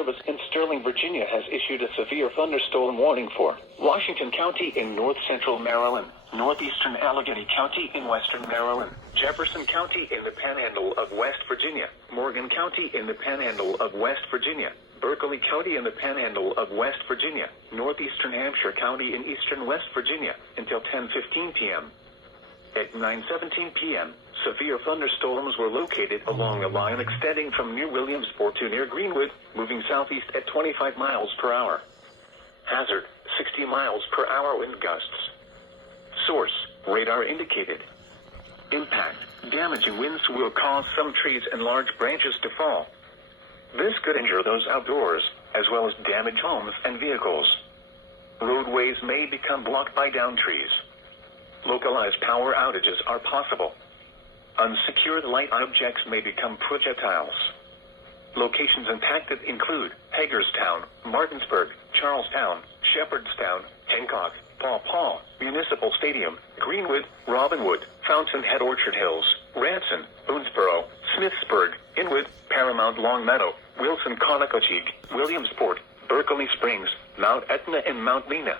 Service in Sterling, Virginia has issued a severe thunderstorm warning for Washington County in north-central Maryland, northeastern Allegheny County in western Maryland, Jefferson County in the panhandle of West Virginia, Morgan County in the panhandle of West Virginia, Berkeley County in the panhandle of West Virginia, northeastern Hampshire County in eastern West Virginia, until 10:15 p.m. At 9:17 p.m., severe thunderstorms were located along a line extending from near Williamsport to near Greenwood, moving southeast at 25 miles per hour. Hazard, 60 miles per hour wind gusts. Source, radar indicated. Impact, damaging winds will cause some trees and large branches to fall. This could injure those outdoors, as well as damage homes and vehicles. Roadways may become blocked by downed trees. Localized power outages are possible. Unsecured light objects may become projectiles. Locations impacted include Hagerstown, Martinsburg, Charlestown, Shepherdstown, Hancock, Paw Paw, Municipal Stadium, Greenwood, Robinwood, Fountainhead, Orchard Hills, Ranson, Boonesboro, Smithsburg, Inwood, Paramount, Longmeadow, Wilson, Conococheague, Williamsport, Berkeley Springs, Mount Etna, and Mount Lena.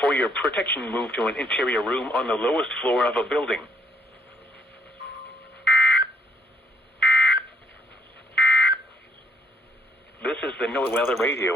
For your protection, move to an interior room on the lowest floor of a building. This is the NOAA Weather Radio.